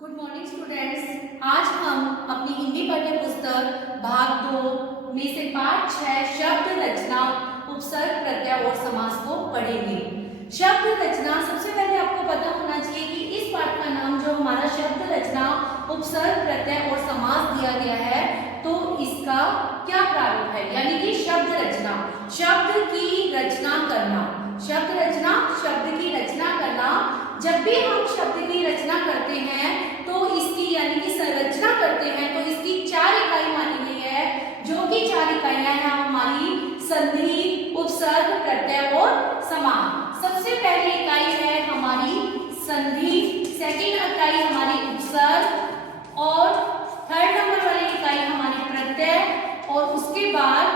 Good morning students. आज हम अपनी हिंदी पाठ्य पुस्तक भाग 2 में से पाठ 6 शब्द रचना उपसर्ग प्रत्यय और समास को पढ़ेंगे। शब्द रचना, सबसे पहले आपको पता होना चाहिए कि इस पाठ का नाम जो हमारा शब्द रचना उपसर्ग प्रत्यय और समास दिया गया है, तो इसका क्या प्रारूप है, यानी कि शब्द रचना, शब्द की रचना करना। शब्द रचना, शब्द की रचना करना। जब भी हम शब्द की रचना करते हैं तो इसकी यानी कि संरचना करते हैं तो इसकी 4 इकाई मानी गई है, जो कि 4 इकाइयां हैं हमारी संधि, उपसर्ग, प्रत्यय और समास। सबसे पहली इकाई है हमारी संधि, सेकंड इकाई हमारी उपसर्ग और थर्ड नंबर वाली इकाई हमारी प्रत्यय और उसके बाद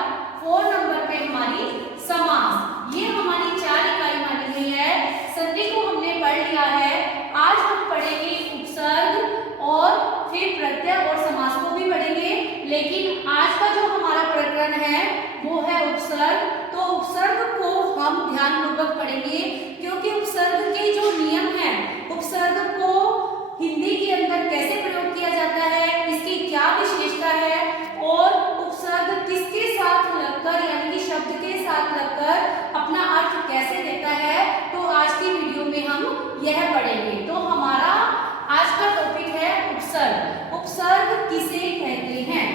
4 नंबर पे हमारी समास। ये हमारी 4 इकाई मानी गई है। संधि को हमने पढ़ लिया है। आज हम पढ़ेंगे उपसर्ग और फिर प्रत्यय और समास को भी पढ़ेंगे, लेकिन आज का जो हमारा प्रकरण है वो है उपसर्ग। तो उपसर्ग को हम ध्यानपूर्वक पढ़ेंगे, क्योंकि उपसर्ग के जो नियम हैं, उपसर्ग को हिंदी के अंदर कैसे प्रयोग किया जाता है, इसकी क्या विशेषता है और उपसर्ग किसके साथ लगकर यानी कि शब्द के साथ लगकर अपना अर्थ कैसे देता है, तो आज की वीडियो में हम यह पढ़ेंगे। तो हमारा आज का टॉपिक है उपसर्ग। उपसर्ग किसे कहते हैं?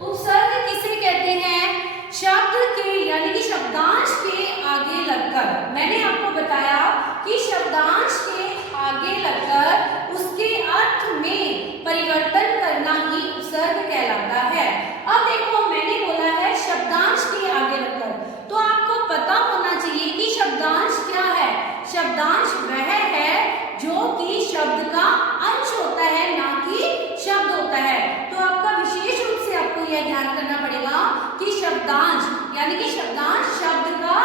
उपसर्ग किसे कहते हैं? शब्द के यानी कि शब्दांश के आगे लगकर, मैंने आपको बताया कि शब्दांश के आगे लगकर उसके अर्थ में परिवर्तन करना ही उपसर्ग कहलाता है। अब देखो, मैंने बोला है शब्दांश के आगे लगकर, तो आपको पता होना चाहिए कि शब्दांश क्या है। शब्दांश वह है जो कि शब्द का अंश होता है, ना कि शब्द होता है। तो आपका विशेष रूप से आपको यह ध्यान करना पड़ेगा कि शब्दांश यानी कि शब्दांश शब्द का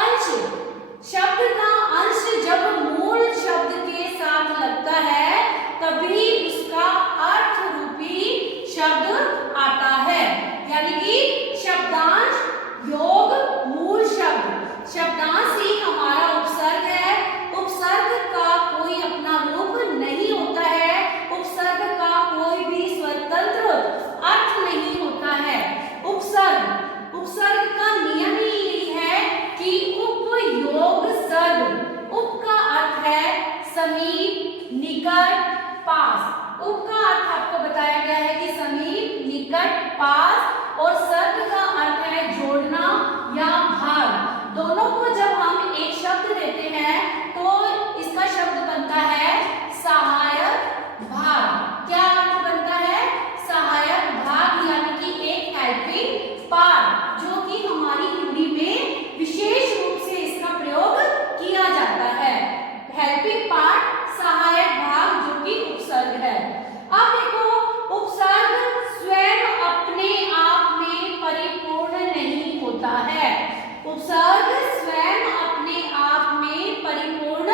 अंश, शब्द का अंश जब मूल शब्द के साथ लगता है तभी उसका अर्थ रूपी शब्द आता है, यानी कि शब्दांश योग मूल शब्द। शब्दांश ही हमारा उपसर्ग है। उपसर्ग का कोई अपना रूप नहीं होता है, उपसर्ग का कोई भी स्वतंत्र अर्थ नहीं होता है। उपसर्ग का नियम ही यही है कि उपयोग सर्ग, उप का अर्थ है समीप, निकट, पास। उप का अर्थ आपको बताया गया है कि समीप, निकट, पास, और सर्ग का अर्थ है जोड़ना या भाग। दोनों को जब हम एक शब्द देते हैं तो इसका शब्द बनता है सहायक भाग। क्या अर्थ बनता है? सहायक भाग, यानी कि एक हेल्पिंग पार्ट, जो कि हमारी हिंदी में विशेष रूप से इसका प्रयोग किया जाता है। हेल्पिंग पार्ट, सहायक भाग, जो कि उपसर्ग है। अब देखो, उपसर्ग स्वयं अपने आप में परिपूर्ण नहीं होता है। उपसर्ग स्वयं अपने आप में परिपूर्ण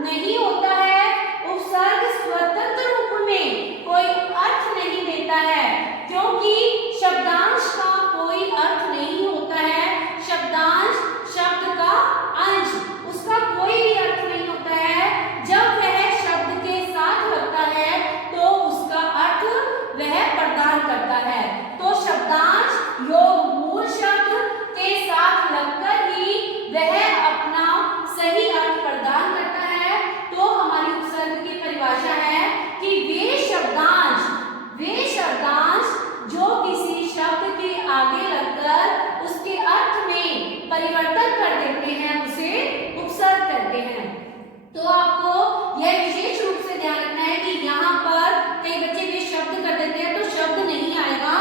नहीं होता है। उपसर्ग स्वतंत्र रूप में कोई अर्थ नहीं देता है, क्योंकि शब्दांश का कोई अर्थ नहीं होता है। शब्दांश शब्द का अंश, उसका कोई भी अर्थ नहीं होता है। जब वह शब्द के साथ लगता है तो उसका अर्थ वह प्रदान करता है। तो शब्दांश योग मूल शब्द के साथ लगकर ही वह अपना सही अर्थ प्रदान करता है। तो हमारी उपसर्ग की परिभाषा है कि वे शब्दांश जो किसी शब्द के आगे लगकर उसके अर्थ में परिवर्तन कर देते हैं उसे उपसर्ग कहते हैं। तो आपको यह विशेष रूप से ध्यान रखना है कि यहाँ पर कई बच्चे वे शब्द कर देते हैं तो शब्द नहीं आएगा,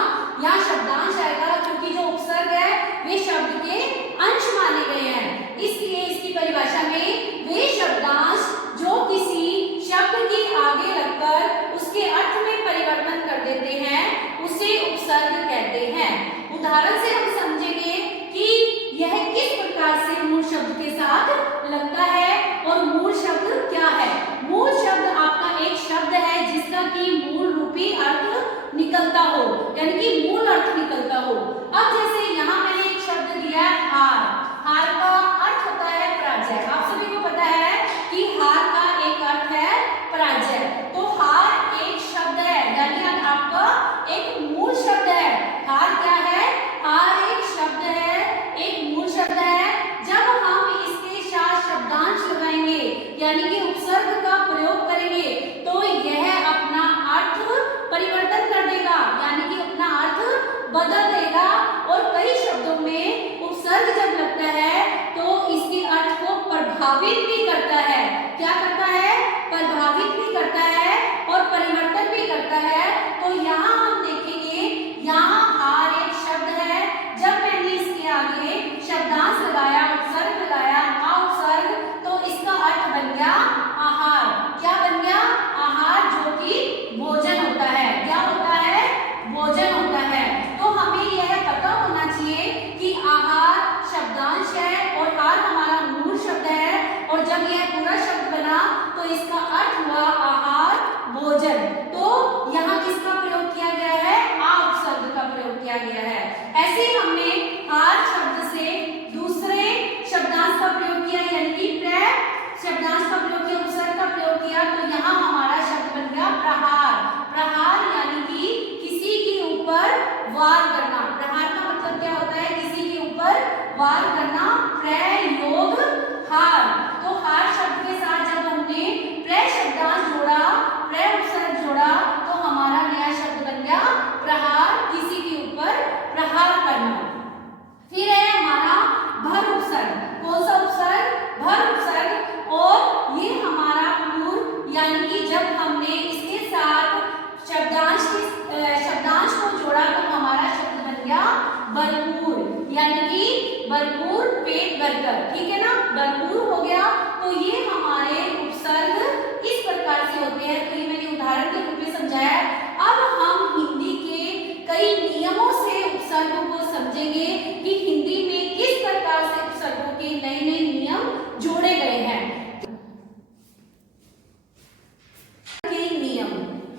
यहाँ शब्दांश आएगा, क्योंकि जो उपसर्ग है वे शब्द के अंश माने गए हैं। इसलिए इसकी परिभाषा में वे शब्दांश जो किसी शब्द के आगे लगकर उसके अर्थ में परिवर्तन कर देते हैं उसे उपसर्ग कहते हैं। उदाहरण से हम समझेंगे कि यह किस प्रकार से मूल शब्द के साथ लगता है और मूल शब्द क्या है। मूल शब्द आपका एक शब्द है जिसका कि मूल रूपी अर्थ निकलता हो, यानी कि मूल अर्थ निकलता हो।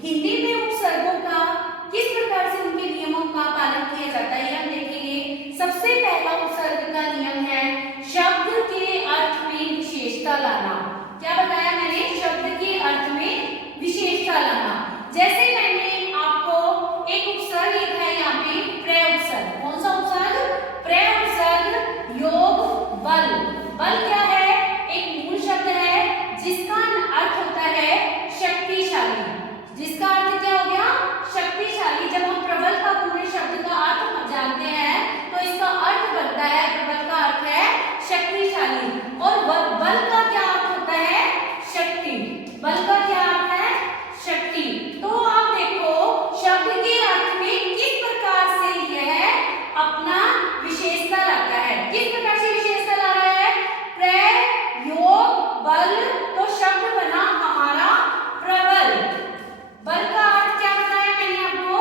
हिंदी में उपसर्गों का किस प्रकार से उनके नियमों का पालन किया जाता है, हम देखेंगे। सबसे पहला उपसर्ग का नियम है शब्द के अर्थ में विशेषता लाना। क्या बताया मैंने? शब्द के अर्थ में विशेषता लाना। जैसे मैंने आपको एक उपसर्ग लिखा है यहाँ पे, प्रय उपसर्ग। कौन सा उपसर्ग? प्रय उपसर्ग। योग बल। बल क्या है? एक मूल शब्द है जिसका अर्थ होता है शक्तिशाली। जिसका अर्थ क्या हो गया? शक्तिशाली। जब हम प्रबल का पूरे शब्द का अर्थ जानते हैं तो इसका अर्थ बनता है, प्रबल का अर्थ है शक्तिशाली। और बल का क्या अर्थ होता है? शक्ति। बल का क्या अर्थ है? शक्ति। तो आप देखो शब्द के अर्थ में किस प्रकार से यह अपना विशेषता लाता है। किस प्रकार से विशेषता ला रहा है? प्रय, योग, बल। तो शब्द बना हमारा प्रबल। बल का अर्थ क्या बताया मैंने आपको?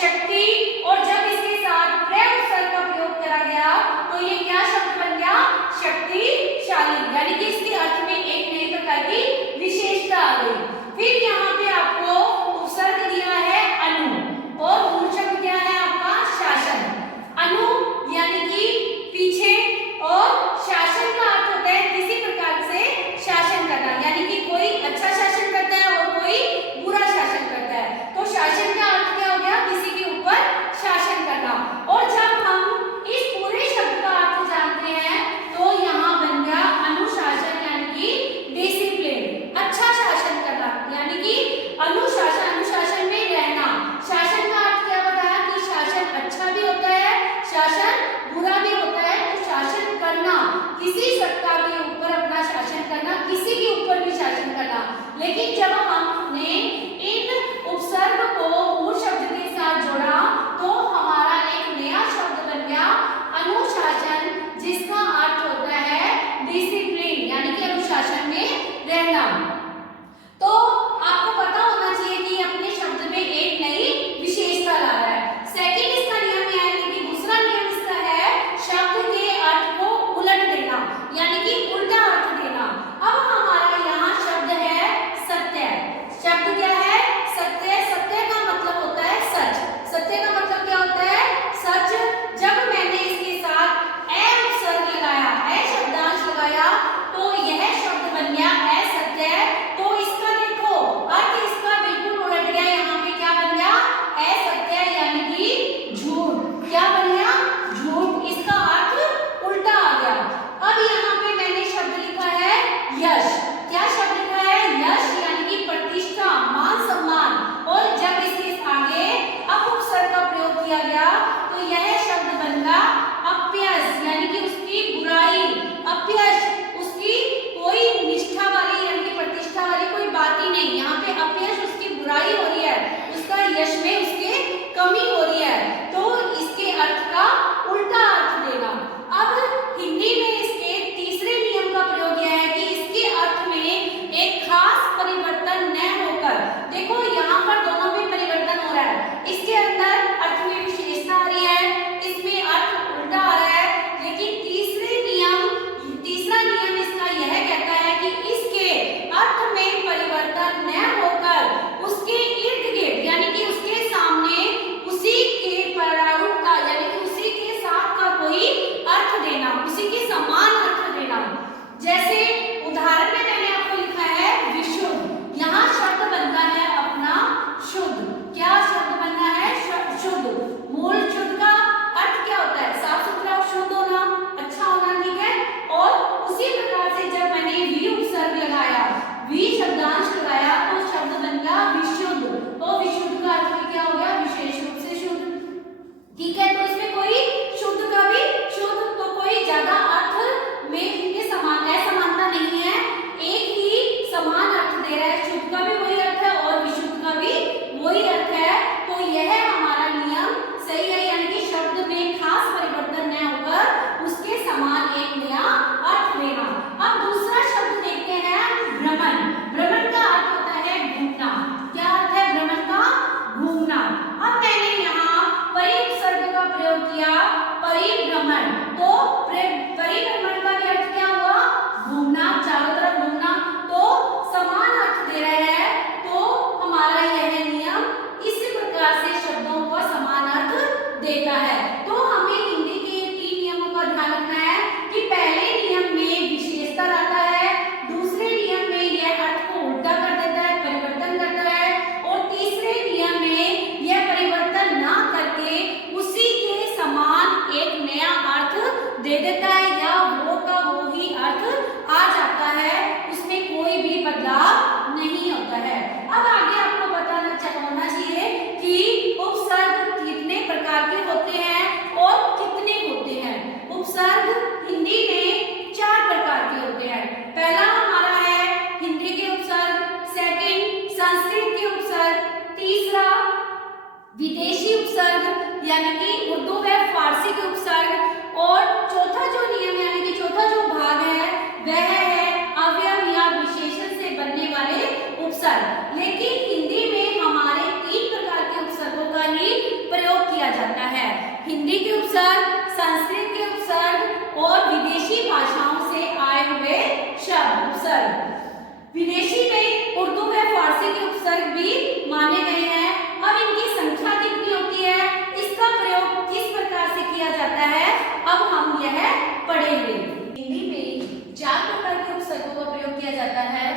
शक्ति। और जब इसके साथ प्रय उपसर्ग का प्रयोग करा गया तो ये क्या तीसरा विदेशी उपसर्ग यानी कि उर्दू व फारसी के उपसर्ग, और चौथा जो नियम यानी कि चौथा जो भाग है वह है अवयव या विशेषण से बनने वाले उपसर्ग। लेकिन हिंदी में हमारे 3 प्रकार के उपसर्गों का ही प्रयोग किया जाता है। हिंदी के उपसर्ग, संस्कृत के उपसर्ग और विदेशी भाषाओं से आए हुए शब्द उपसर्ग। विदेशी में उर्दू व फारसी के उपसर्ग भी माने गए हैं। अब इनकी संख्या कितनी होती है, इसका प्रयोग किस प्रकार से किया जाता है, अब हम यह पढ़ेंगे। हिंदी में 4 प्रकार के उपसर्गों का प्रयोग किया जाता है।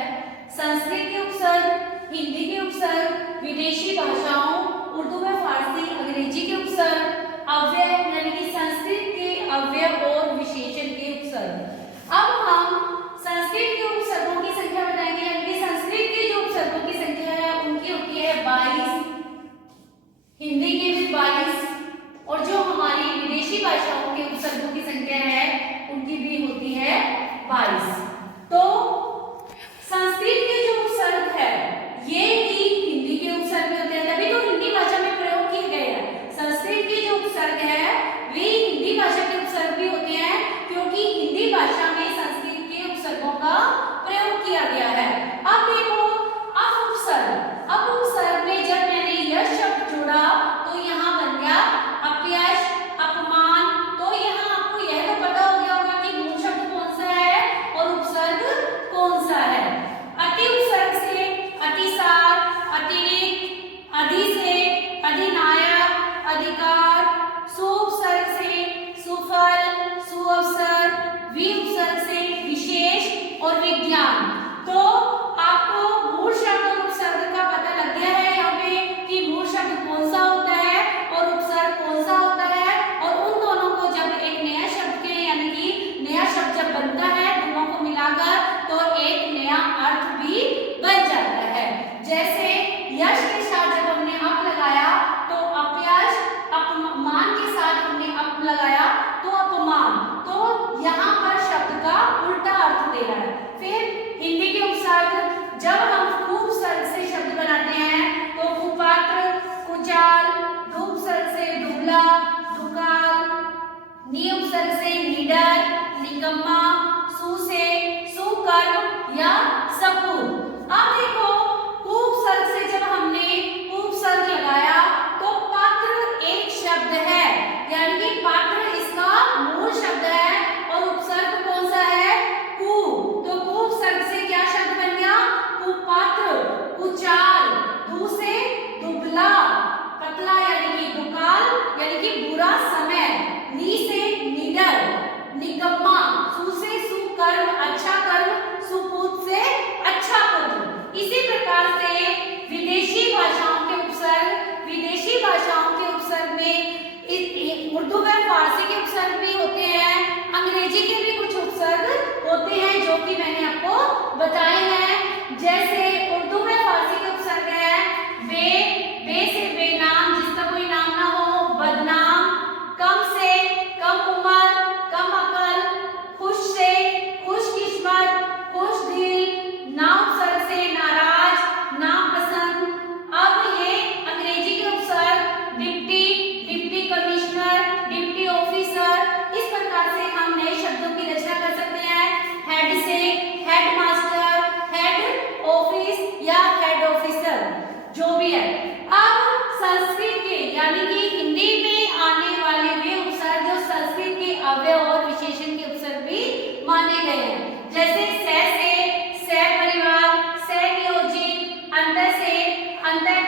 संस्कृत के उपसर्ग, हिंदी के उपसर्ग, विदेशी भाषाओं उर्दू व फारसी अंग्रेजी के उपसर्ग, अव्यय यानी कि संस्कृत के अव्यय और विशेषण के उपसर्ग। अब हम संस्कृत के उपसर्गों की संख्या बताएंगे, यानी संस्कृत के जो उपसर्गों की संख्या है उनकी होती है 22, हिंदी के भी 22, और जो हमारी विदेशी भाषाओं के उपसर्गों की संख्या है उनकी भी होती है 22। तो संस्कृत के जो उपसर्ग है ये ही हिंदी के उपसर्ग होते हैं, तभी तो हिंदी भाषा में प्रयोग किए गए हैं। संस्कृत के जो उपसर्ग है वे हिंदी भाषा के उपसर्ग भी होते हैं, क्योंकि हिंदी भाषा में संस्कृत के उपसर्गों का प्रयोग किया गया है। अब देखो उपसर्ग में जब मैंने यह शब्द जोड़ा तो यहाँ बन गया अपयश, अपमान। तो यहाँ आपको यह तो पता हो गया होगा कि मूल शब्द कौन सा है और उपसर्ग कौन सा है। अति उपसर्ग से अतिसार, अतिरिक्त, अधि से अधिनायक, अधिकार, सुउपसर्ग से सुफल, सुअवसर, विउपसर्ग से विशेष और विज्ञान। तो आपको मूल शब्द और उपसर्ग का पता लग गया है यहाँ पे कि मूल शब्द कौन सा होता है और उपसर्ग कौन सा होता है, और उन दोनों को जब एक नया शब्द के यानी कि नया शब्द जब बनता है दोनों को मिलाकर तो एक नया अर्थ भी बन जाता है। जैसे यश के साथ जब हमने अप लगाया तो अपयश, अपमान के साथ हमने अप लगाया तो अपमान। तो यहाँ पर शब्द का उल्टा अर्थ दे रहा है। फिर हिंदी के उपसर्ग, जब हम कुपसर्ग से शब्द बनाते हैं तो कुपात्र, कुचाल, दुपसर्ग से दुबला, दुकाल, निउपसर्ग से निडर, निकम्मा, सु से सुकर्म या सपूत। अब देखो कुपसर्ग से जब हमने कुपसर्ग लगाया तो पात्र एक शब्द है, यानी कि पात्र इसका मूल शब्द है और उपसर्ग कौन सा है, कु। तो कुपसर्ग से क्या शब्द बन गया, कुपात्र, कुचाल, दु से दुबला, पतला यानी कि दुकाल यानी कि बुरा समय, नि से निडर, निकम्मा, सु से सुकर्म अच्छा कर्म, सुपूत से अच्छा पुत्र। इसी प्रकार से विदेशी भाषाओं के उपसर्ग, विदेशी भाषाओं के उपसर्ग में उर्दू व फारसी के उपसर्ग भी होते हैं, अंग्रेजी के भी कुछ उपसर्ग होते हैं जो कि मैंने आपको बताए हैं। जैसे उर्दू व फारसी के उपसर्ग है बे से बेनाम, जिसका कोई नाम ना हो, बदनाम, कम से कम उम्र, कम अकल, खुश से खुशकिस्मत, खुश दिल, ना उपसर्ग से नाराज, नापसंद। अब ये अंग्रेजी के उपसर्ग deputy, deputy commissioner, deputy officer. इस प्रकार से हम नए शब्दों की रचना कर सकते हैं। हेड से हेडमास्टर, हेड ऑफिस या हेड ऑफिसर, जो भी है। अब संस्कृत के यानी कि हिंदी में आने वाले वे उपसर्ग जो संस्कृत के अव्यय और विशेषण के उपसर्ग भी माने गए हैं। जैसे से परिवार, से नियोजित, अंत से अंतः